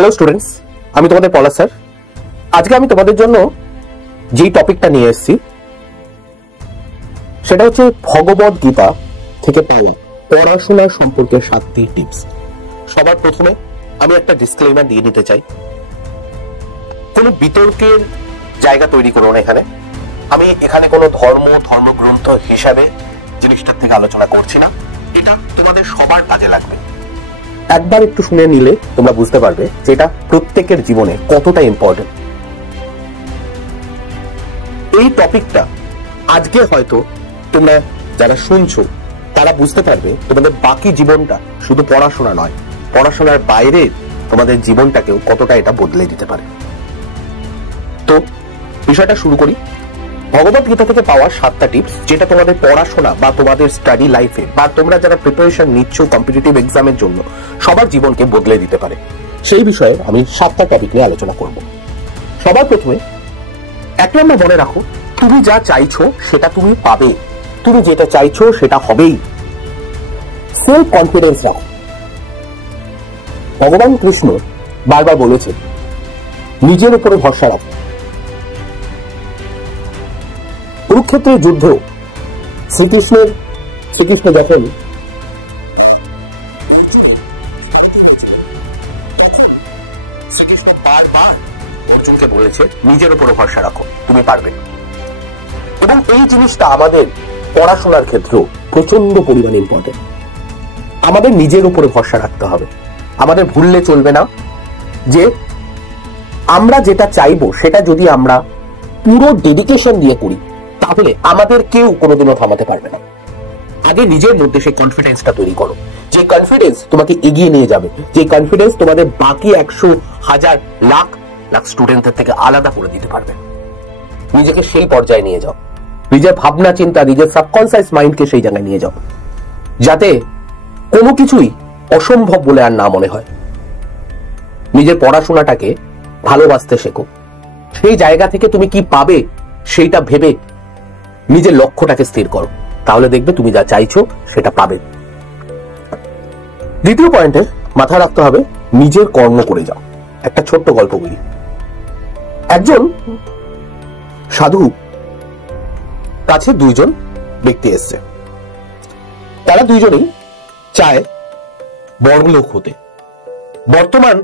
Hello students, আমি তোমাদের পলাশ sir. আজকে আমি তোমাদের জন্য যেই টপিকটা নিয়ে এসেছি সেটা হচ্ছে ভগবদ গীতা থেকে পাওয়া পড়াশোনা সম্পর্কে 7টি টিপস। সবার প্রথমে আমি একটা ডিসক্লেইমার দিয়ে নিতে চাই, কোনো বিতর্কের জায়গা তৈরি করো না এখানে। আমি এখানে কোনো ধর্মগ্রন্থ হিসাবে জিনিসটার থেকে আলোচনা করছি না, এটা তোমাদের সবার কাজে লাগবে। একবার একটু শুনে নিলে তোমরা বুঝতে পারবে যে এটা প্রত্যেকের জীবনে কতটা ইম্পর্টেন্ট। এই টপিকটা আজকে হয়তো তোমরা যারা শুনছো তারা বুঝতে পারবে তোমাদের বাকি জীবনটা শুধু পড়াশোনা নয়, পড়াশোনার বাইরে তোমাদের জীবনটাকেও কতটা এটা বদলে দিতে পারে। তো বিষয়টা শুরু করি। ভগবদ গীতা থেকে পাওয়া 7টা টিপস, যেটা তোমাদের পড়াশোনা বা তোমাদের স্টাডি লাইফে বা তোমরা যারা প্রিপারেশন নিচ্ছ কম্পিটিটিভ এক্সামের জন্য সবার জীবনকে বদলে দিতে পারে, সেই বিষয়ে আমি 7টা টপিক নিয়ে আলোচনা করব। সবার প্রথমে 1 নম্বর মনে রাখো, তুমি যা চাইছো সেটা তুমি পাবে, তুমি যেটা চাইছো সেটা হবেই। সেলফ কনফিডেন্স রাখো। ভগবান কৃষ্ণ বারবার বলেছেন নিজের উপরে ভরসা রাখো। কুরুক্ষেত্রের যুদ্ধ শ্রীকৃষ্ণ যখন অর্জুনকে বলেছে নিজের উপরে ভরসা রাখো, তুমি পারবে। এবং এই জিনিসটা আমাদের পড়াশোনার ক্ষেত্রেও প্রচন্ড পরিমাণে ইম্পর্টেন্ট। আমাদের নিজের উপরে ভরসা রাখতে হবে। আমাদের ভুললে চলবে না যে আমরা যেটা চাইবো সেটা যদি আমরা পুরো ডেডিকেশন দিয়ে করি তাহলে আমাদের কেউ কোনোদিনও থামাতে পারবে না। আগে নিজের মধ্যে সেই কনফিডেন্সটা তৈরি করো, যে কনফিডেন্স তোমাকে এগিয়ে নিয়ে যাবে, যে কনফিডেন্স তোমাদের বাকি 100, 1000, লাখ স্টুডেন্টদের থেকে আলাদা করে দিতে পারবে। নিজেকে সেই পর্যায়ে নিয়ে যাও, নিজের ভাবনা চিন্তা, নিজের সাবকনসিয়াস মাইন্ডকে সেই জায়গায় নিয়ে যাও, যাতে কোনো কিছুই অসম্ভব বলে আর না মনে হয়। নিজের পড়াশোনাটাকে ভালোবাসতে শেখো। সেই জায়গা থেকে তুমি কি পাবে সেইটা ভেবে নিজের লক্ষ্যটাকে স্থির করো, তাহলে দেখবে তুমি যা চাইছো সেটা পাবে। দ্বিতীয় পয়েন্টে মাথায় রাখতে হবে নিজের কর্ম করে যাও। একটা ছোট্ট গল্প বলি। একজন সাধু কাছে 2 জন ব্যক্তি এসছে। তারা 2 জনেই চায় বড়লোক হতে। বর্তমান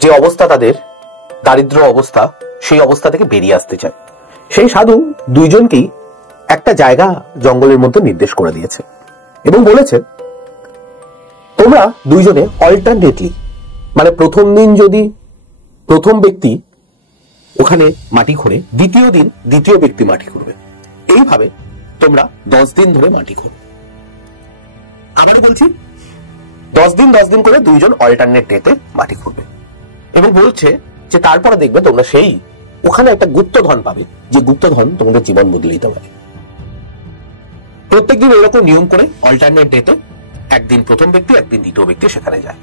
যে অবস্থা তাদের, দারিদ্র অবস্থা, সেই অবস্থা থেকে বেরিয়ে আসতে চায়। সেই সাধু 2 জনকেই একটা জায়গা জঙ্গলের মধ্যে নির্দেশ করে দিয়েছে এবং বলেছে তোমরা 2 জনে অল্টারনেটলি, মানে প্রথম দিন যদি প্রথম ব্যক্তি ওখানে মাটি খোঁড়ে, দ্বিতীয় দিন দ্বিতীয় ব্যক্তি মাটি খুঁড়বে। এইভাবে তোমরা 10 দিন ধরে মাটি খোঁড়ো। আবারও বলছি, 10 দিন করে 2 জন অল্টারনেট ডেতে মাটি খুঁড়বে এবং বলছে যে তারপরে দেখবে তোমরা সেই ওখানে একটা গুপ্তধন পাবে, যে গুপ্তধন তোমাদের জীবন বদলে দিতে পারে। প্রত্যেকদিন এরকম নিয়ম করে অল্টারনেট ডেতে একদিন প্রথম ব্যক্তি, একদিন দ্বিতীয় ব্যক্তি সেখানে যায়।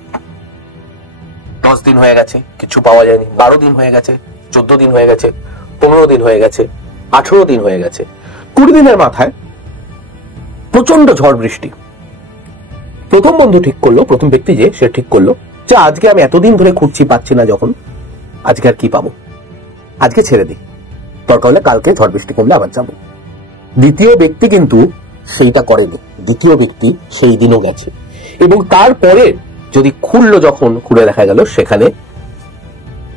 10 দিন হয়ে গেছে, কিছু পাওয়া যায়নি। 12 দিন হয়ে গেছে, 14 দিন হয়ে গেছে, 15 দিন হয়ে গেছে, 18 দিন হয়ে গেছে, 20 দিনের মাথায় প্রচন্ড ঝড় বৃষ্টি। প্রথম বন্ধু ঠিক করলো, প্রথম ব্যক্তি যে সে ঠিক করলো যে আজকে আমি এতদিন ধরে খুঁজছি, পাচ্ছি না যখন, আজকে আর কি পাবো, আজকে ছেড়ে দিই, দরকার হলে কালকে ঝড় বৃষ্টি কমলে আবার যাবো। দ্বিতীয় ব্যক্তি কিন্তু সেইটা করেনি। দ্বিতীয় ব্যক্তি সেই দিনও গেছে এবং তারপরে যদি খুললো, যখন খুলে দেখা গেল সেখানে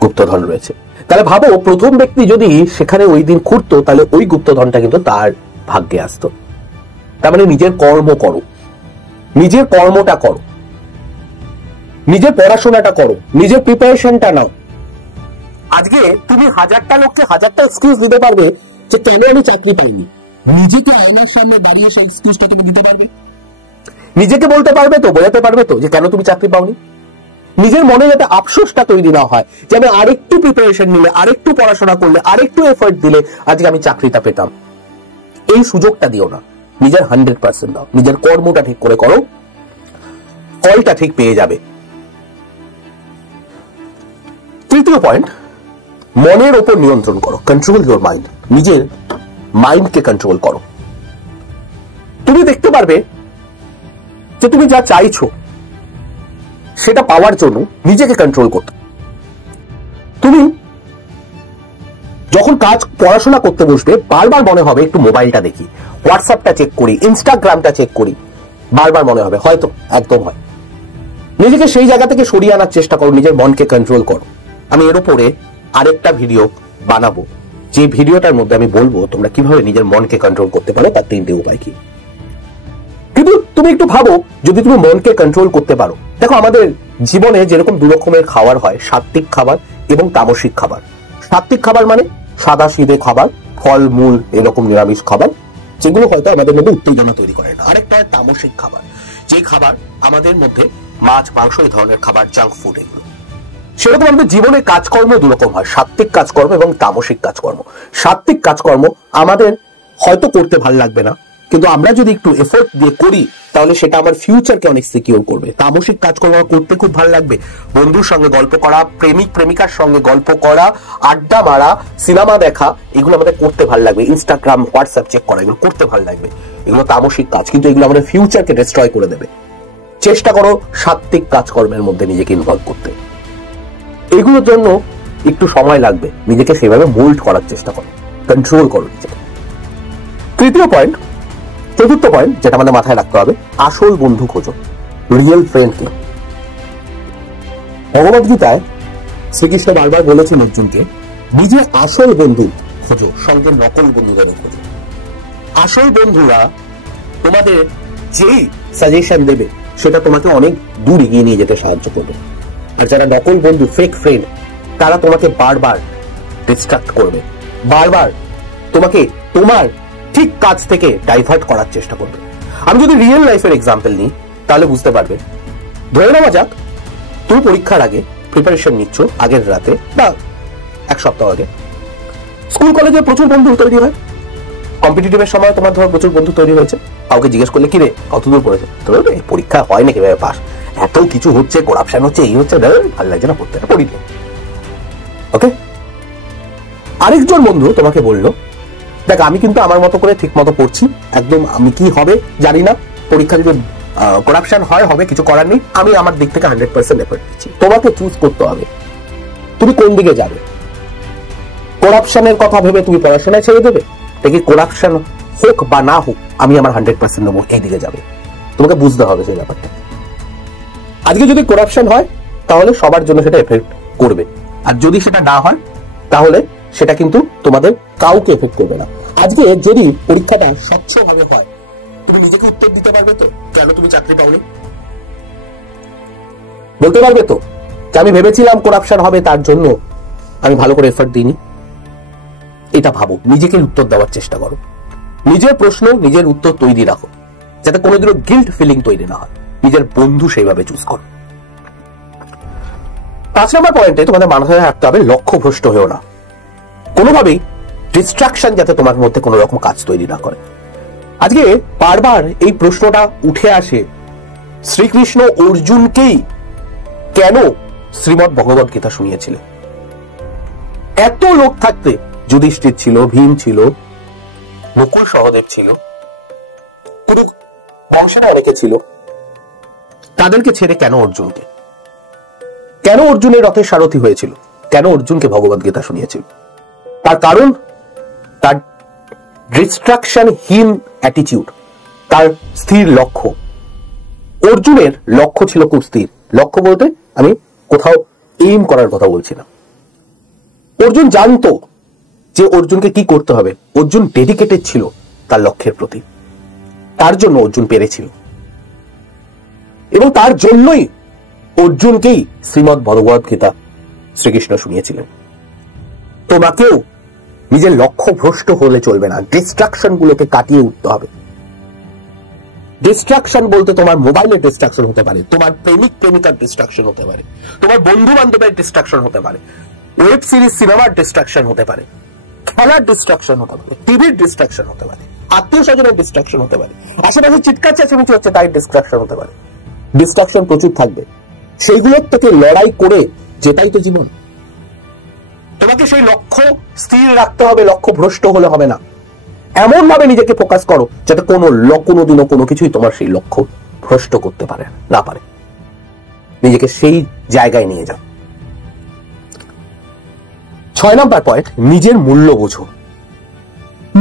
গুপ্তধন রয়েছে। তাহলে ভাবো, প্রথম ব্যক্তি যদি সেখানে ওই দিন খুঁড়তো তাহলে ওই গুপ্তধনটা কিন্তু তার ভাগ্যে আসতো। তার মানে নিজের কর্ম করো, নিজের কর্মটা করো, নিজের পড়াশোনাটা করো, নিজের প্রিপারেশনটা নাও। আজকে তুমি 1000টা লোককে 1000টা এক্সকিউজ দিতে পারবে যে কেন আমি চাকরি পাইনি। নিজেকে আয়নার সামনে দাঁড়িয়ে সেই এক্সকিউজটা তুমি দিতে পারবে? নিজেকে বলতে পারবে তো, বোঝাতে পারবে তো যে কেন তুমি চাকরি পাওনি? নিজের মনে যাতে আফসোসটা তৈরি না হয় যে আমি আরেকটু প্রিপারেশন নিলে, আরেকটু পড়াশোনা করলে, আরেকটু এফোর্ট দিলে আজকে আমি চাকরিটা পেতাম, এই সুযোগটা দিও না। নিজের 100% দাও, নিজের কর্মটা ঠিক করে করো, ফলটা ঠিক পেয়ে যাবে। তৃতীয় পয়েন্ট, মনের উপর নিয়ন্ত্রণ করো। Control your mind. নিজের মাইন্ডকে কন্ট্রোল করো। তুমি দেখতে পারবে যে তুমি যা চাইছো সেটা পাওয়ার জন্য নিজেকে কন্ট্রোল করতে তুমি যখন পড়াশোনা করতে বসবে বারবার মনে হবে একটু মোবাইলটা দেখি, হোয়াটসঅ্যাপটা চেক করি, ইনস্টাগ্রামটা চেক করি, বারবার মনে হবে, হয়তো একদম হয়। নিজেকে সেই জায়গা থেকে সরিয়ে আনার চেষ্টা করো, নিজের মনকে কন্ট্রোল করো। আমি এর উপরে আরেকটা ভিডিও বানাবো, যে ভিডিওটার মধ্যে আমি বলবো তোমরা কিভাবে নিজের মনকে কন্ট্রোল করতে পারো, তার 3টে উপায় কি। কিন্তু তুমি একটু ভাবো, যদি তুমি মনকে কন্ট্রোল করতে পারো, দেখো আমাদের জীবনে যেরকম 2 রকমের খাবার হয়, সাত্ত্বিক খাবার এবং তামসিক খাবার। সাত্ত্বিক খাবার মানে সাদা সিধে খাবার, ফল মূল এরকম নিরামিষ খাবার, যেগুলো হয়তো আমাদের মধ্যে উত্তেজনা তৈরি করে না। আরেকটা হয় তামসিক খাবার, যে খাবার আমাদের মধ্যে মাছ মাংস এই ধরনের খাবার, জাঙ্ক ফুড এগুলো। সেরকম আমাদের জীবনে কাজকর্ম 2 রকম হয়, সাত্ত্বিক কাজকর্ম এবং তামসিক কাজকর্ম। সাত্ত্বিক কাজকর্ম আমাদের হয়তো করতে ভালো লাগবে না, কিন্তু আমরা যদি একটু এফোর্ট দিয়ে করি তাহলে সেটা আমার ফিউচারকে অনেক সিকিউর করবে। তামসিক কাজকর্ম করতে খুব ভালো লাগবে, বন্ধুর সঙ্গে গল্প করা, প্রেমিক প্রেমিকার সঙ্গে গল্প করা, আড্ডা মারা, সিনেমা দেখা, এগুলো আমাদের করতে ভালো লাগবে। ইনস্টাগ্রাম হোয়াটসঅ্যাপ চেক করা, এগুলো করতে ভালো লাগবে, এগুলো তামসিক কাজ, কিন্তু এগুলো আমাদের ফিউচারকে ডিস্ট্রয় করে দেবে। চেষ্টা করো সাত্ত্বিক কাজকর্মের মধ্যে নিজেকে ইনভলভ করতে। এগুলোর জন্য একটু সময় লাগবে, নিজেকে সেভাবে মোল্ড করার চেষ্টা করো, কন্ট্রোল করো নিজেকে। চতুর্থ পয়েন্ট যেটা আমাদের মাথায় রাখতে হবে, আসল বন্ধু খোঁজো, রিয়েল ফ্রেন্ডকে। ভগবদ গীতায় শ্রীকৃষ্ণ বারবার বলেছেন অর্জুনকে, নিজে আসল বন্ধু খোঁজো, সঙ্গে নকল বন্ধুদের খোঁজো। আসল বন্ধুরা তোমাদের যেই সাজেশন দেবে সেটা তোমাকে অনেক দূর এগিয়ে নিয়ে যেতে সাহায্য করবে। আর যারা নকল বন্ধু, ফেক ফ্রেন্ড, তারা তোমাকে বারবার ডিস্ট্রাক্ট করবে, বারবার তোমাকে তোমার ঠিক কাজ থেকে ডাইভার্ট করার চেষ্টা করবে। আমি যদি রিয়েল লাইফের এক্সাম্পল নিই তাহলে বুঝতে পারবে। ধরে নেওয়া যাক তুমি পরীক্ষার আগে প্রিপারেশন নিচ্ছ, আগের রাতে বা 1 সপ্তাহ আগে। স্কুল কলেজে প্রচুর বন্ধু তৈরি হয়, কম্পিটিটিভের সময় তোমার ধরো প্রচুর বন্ধু তৈরি হয়েছে। কাউকে জিজ্ঞেস করলে কি রে কতদূর পড়েছে, তো পরীক্ষা হয় না কিভাবে পাস, এত কিছু হচ্ছে, করাপশন হচ্ছে, এই হচ্ছে, ভালো লাগছে না পড়তে, পড়ি। ওকে, আরেকজন বন্ধু তোমাকে বললো, দেখ আমি কিন্তু আমার মতো করে ঠিক মতো পড়ছি, একদম আমি কি হবে জানি না, পরীক্ষা যদি করাপশন হয় হবে, কিছু করার নেই, আমি আমার দিক থেকে 100% এফর্ট দিচ্ছি। তোমাকে চুজ করতে হবে তুমি কোন দিকে যাবে। করাপশনের কথা ভেবে তুমি পড়াশোনায় ছেড়ে দেবে, দেখি করাপশন হোক বা না হোক আমি আমার 100% নেবো, এই দিকে যাবে। তোমাকে বুঝতে হবে সেই ব্যাপারটা। আজকে যদি করাপশন হয় তাহলে সবার জন্য সেটা এফেক্ট করবে, আর যদি সেটা না হয় তাহলে সেটা কিন্তু তোমাদের কাউকে এফেক্ট করবে না। আজকে যদি পরীক্ষাটা স্বচ্ছভাবে হয়, তুমি নিজেকে উত্তর দিতে পারবে তো কেন তুমি চাকরি পাওনি? বলতে পারবে তো আমি ভেবেছিলাম করাপশন হবে, তার জন্য আমি ভালো করে এফর্ট দিইনি? এটা ভাবো, নিজেকে উত্তর দেওয়ার চেষ্টা করো, নিজের প্রশ্ন নিজের উত্তর তৈরি রাখো, যাতে কোনোদিনও গিল্ট ফিলিং তৈরি না হয়। নিজের বন্ধু সেইভাবে চুজ করো। 5 নম্বর পয়েন্টে তোমাদের মাথায় রাখতে হবে, লক্ষ্য ভ্রষ্ট হয়েও না। কোনোভাবেই ডিস্ট্রাকশন যাতে তোমার মধ্যে কোনো রকম কাজ তৈরি না করে। আজকে বারবার এই প্রশ্নটা উঠে আসে, শ্রীকৃষ্ণ অর্জুনকেই কেন শ্রীমদ্ ভগবদ গীতা শুনিয়েছিলেন? এত লোক থাকতে যুধিষ্ঠির ছিল, ভীম ছিল, নকুল সহদেব ছিল, পুরো বংশের অনেকে ছিল, তাদেরকে ছেড়ে কেন অর্জুনকে? কেন অর্জুনের রথের সারথি হয়েছিল? কেন অর্জুনকে ভগবদ গীতা শুনিয়েছিল? তার কারণ তার ডিস্ট্রাকশনহীন অ্যাটিটিউড, তার স্থির লক্ষ্য। অর্জুনের লক্ষ্য ছিল খুব স্থির। লক্ষ্য বলতে আমি কোথাও এইম করার কথা বলছি না। অর্জুন জানতো যে অর্জুনকে কি করতে হবে। অর্জুন ডেডিকেটেড ছিল তার লক্ষ্যের প্রতি, তার জন্য অর্জুন পেরেছিল, এবং তার জন্যই অর্জুনকেই শ্রীমদ্ ভগবদ গীতা শ্রীকৃষ্ণ শুনিয়েছিলেন। তোমাকেও নিজের লক্ষ্য ভ্রষ্ট হলে চলবে না, ডিস্ট্রাকশন গুলোকে কাটিয়ে উঠতে হবে। ডিস্ট্রাকশন বলতে তোমার মোবাইলের ডিস্ট্রাকশন হতে পারে, তোমার প্রেমিক প্রেমিকার ডিস্ট্রাকশন হতে পারে, তোমার বন্ধু বান্ধবের ডিস্ট্রাকশন হতে পারে, ওয়েব সিরিজ সিনেমার ডিস্ট্রাকশন হতে পারে, খেলার ডিস্ট্রাকশন হতে পারে, টিভির ডিস্ট্রাকশন হতে পারে, আত্মীয় স্বজনের ডিস্ট্রাকশন হতে পারে, আশেপাশে চিৎকার চেঁচামেচি হচ্ছে তাই ডিস্ট্রাকশন হতে পারে। ডিস্ট্রাকশন প্রচুর থাকবে, সেইগুলোর থেকে লড়াই করে জেতাই তো জীবন। তোমাকে সেই লক্ষ্য স্থির রাখতে হবে, লক্ষ্য ভ্রষ্ট হলে হবে না। এমন ভাবে নিজেকে ফোকাস করো যাতে কোনোদিনও কোনো কিছুই তোমার সেই লক্ষ্য ভ্রষ্ট করতে পারে না পারে। নিজেকে সেই জায়গায় নিয়ে যাও। 6 নাম্বার পয়েন্ট, নিজের মূল্য বোঝো।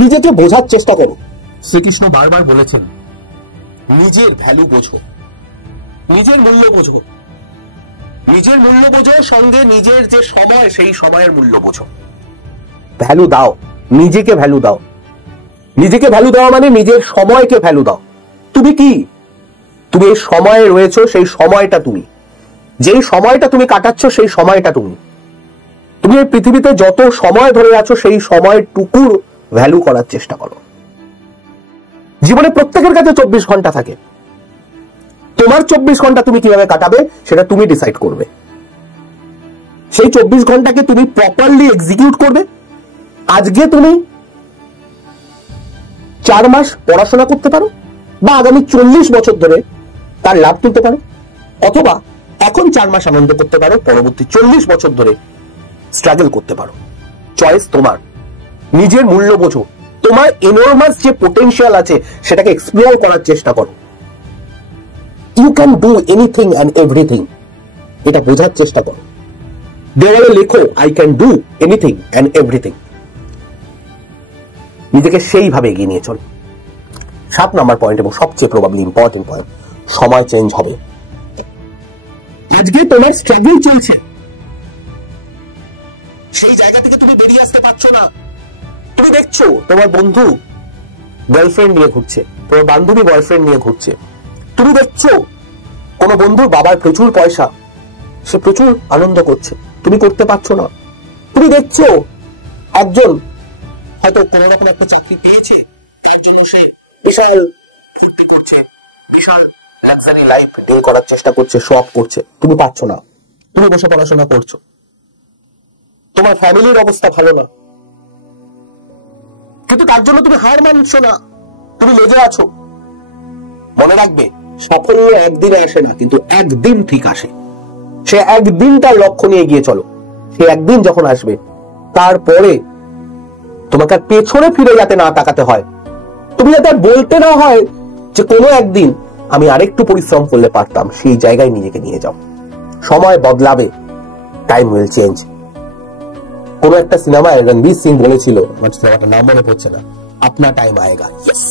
নিজেকে বোঝার চেষ্টা করো। শ্রীকৃষ্ণ বারবার বলেছেন নিজের ভ্যালু বোঝো, নিজের মূল্য বোঝো। নিজের মূল্য বোঝো, সঙ্গে নিজের যে সময়, সেই সময়ের মূল্য বোঝো। ভ্যালু দাও, নিজেকে ভ্যালু দাও। নিজেকে ভ্যালু দেওয়া মানে নিজের সময়কে ভ্যালু দাও। তুমি কি, তুমি এই সময়ে রয়েছো, সেই সময়টা তুমি, যেই সময়টা তুমি কাটাচ্ছ সেই সময়টা তুমি। তুমি এই পৃথিবীতে যত সময় ধরে আছো সেই সময়টুকুর ভ্যালু করার চেষ্টা করো। জীবনে প্রত্যেকের কাছে 24 ঘন্টা থাকে। তোমার 24 ঘন্টা তুমি কিভাবে কাটাবে সেটা তুমি ডিসাইড করবে। সেই 24 ঘন্টাকে তুমি প্রপারলি এক্সিকিউট করবে। আজকে তুমি 4 মাস পড়াশোনা করতে পারো, বা আগামী 40 বছর ধরে তার লাভ তুলতে পারো, অথবা এখন 4 মাস আনন্দ করতে পারো, পরবর্তী 40 বছর ধরে স্ট্রাগল করতে পারো। চয়েস তোমার। নিজের মূল্য বোঝো। তোমার এনর্মাস যে পোটেনশিয়াল আছে সেটাকে এক্সপ্লোর করার চেষ্টা করো। You can do anything and everything, এটা বোঝার চেষ্টা করো। দেওয়ালে লেখো I can do anything and everything. নিজেকে সেইভাবে এগিয়ে নিয়ে চলো। 7 নাম্বার পয়েন্ট এবং সবচেয়ে প্রবাবলি ইম্পর্টেন্ট পয়েন্ট, সময় চেঞ্জ হবে। আজকে তোমার স্ট্রাগল চলছে, সেই জায়গা থেকে তুমি বেরিয়ে আসতে পারছো না। তুমি দেখছো তোমার বন্ধু গার্লফ্রেন্ড নিয়ে ঘুরছে, তোমার বান্ধবী বয়ফ্রেন্ড নিয়ে ঘুরছে। তুমি দেখছো কোন বন্ধুর বাবার প্রচুর পয়সা, সে প্রচুর আনন্দ করছে, তুমি করতে পারছো না। তুমি দেখছো একজন হয়তো কোন রকম একটা চাকরি পেয়েছে, তার জন্য সে বিশাল ফুর্তি করছে, বিশাল লাক্সারি লাইফ ডিল করার চেষ্টা করছে, শখ করছে, তুমি পারছো না। তুমি বসে পড়াশোনা করছো, তোমার ফ্যামিলির অবস্থা ভালো না, কিন্তু তার জন্য তুমি হার মানছো না, তুমি লেগে আছো। মনে রাখবে, সাফল্য একদিনে আসে না, কিন্তু একদিন ঠিক আসে। সে একদিন তার লক্ষ্য নিয়ে গিয়ে চলো। সে একদিন যখন আসবে, তারপরে তোমাকে আর পেছনে ফিরে যাতে না তাকাতে হয়, তুমি যাতে বলতে না হয় যে কোনো একদিন আমি আরেকটু পরিশ্রম করলে পারতাম, সেই জায়গায় নিজেকে নিয়ে যাও। সময় বদলাবে, টাইম উইল চেঞ্জ। কোন একটা সিনেমায় রণবীর সিং বলেছিল, আমার সিনেমাটার নাম মনে পড়ছে না, আপনা টাইম আয়েগা। Yes,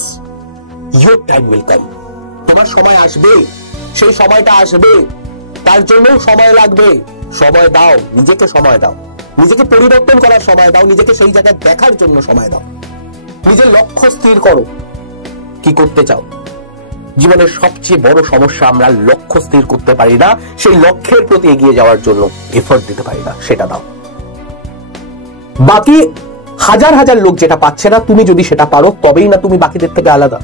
your time will come. তোমার সময় আসবে, সেই সময়টা আসবে, তার জন্য সময় লাগবে। সময় দাও, নিজেকে সময় দাও, নিজেকে পরিবর্তন করার সময় দাও, নিজেকে সেই জায়গায় দেখার জন্য সময় দাও। নিজের লক্ষ্য স্থির করো, কি করতে চাও। জীবনের সবচেয়ে বড় সমস্যা, আমরা লক্ষ্য স্থির করতে পারি না, সেই লক্ষ্যের প্রতি এগিয়ে যাওয়ার জন্য এফোর্ট দিতে পারি না, সেটা দাও। বাকি হাজার হাজার লোক যেটা পাচ্ছে না, তুমি যদি সেটা পারো, তবেই না তুমি বাকিদের থেকে আলাদা।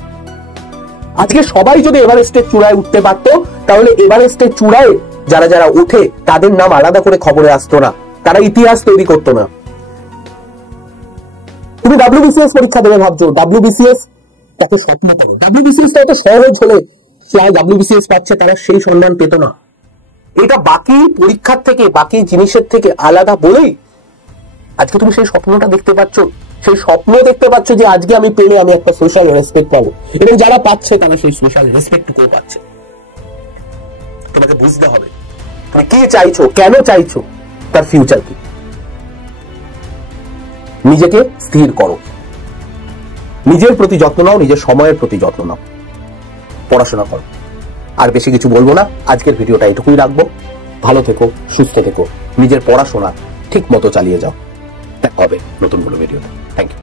আজকে সবাই যদি এভারেস্টের চূড়ায় উঠতে পারতো, তাহলে এভারেস্টের চূড়ায় যারা যারা উঠে তাদের নাম আলাদা করে খবরে আসতো না, তারা ইতিহাস তৈরি করতো না। তুমি WBCS পরীক্ষা দেবে ভাবছো, WBCS তাকে স্বপ্ন করো। WBCS টা এত সহজ হলে WBCS পাচ্ছে, তারা সেই সম্মান পেত না। এটা বাকি পরীক্ষার থেকে, বাকি জিনিসের থেকে আলাদা বলেই আজকে তুমি সেই স্বপ্নটা দেখতে পাচ্ছ, সেই স্বপ্ন দেখতে পাচ্ছ যে আজকে আমি পেলে আমি একটা সোশ্যাল রেসপেক্ট পাবো, এবং যারা পাচ্ছে তারা সেই সোশ্যাল রেসপেক্টটুকুও পাচ্ছে। তোমাকে বুঝতে হবে তুমি কি চাইছো, কেন চাইছো, তার ফিউচার কি। নিজেকে স্থির করো, নিজের প্রতি যত্ন নাও, নিজের সময়ের প্রতি যত্ন নাও, পড়াশোনা করো। আর বেশি কিছু বলবো না, আজকের ভিডিওটা এটুকুই রাখবো। ভালো থেকো, সুস্থ থেকো, নিজের পড়াশোনা ঠিক মতো চালিয়ে যাও। দেখা হবে নতুন কোনো ভিডিওতে। Thank you.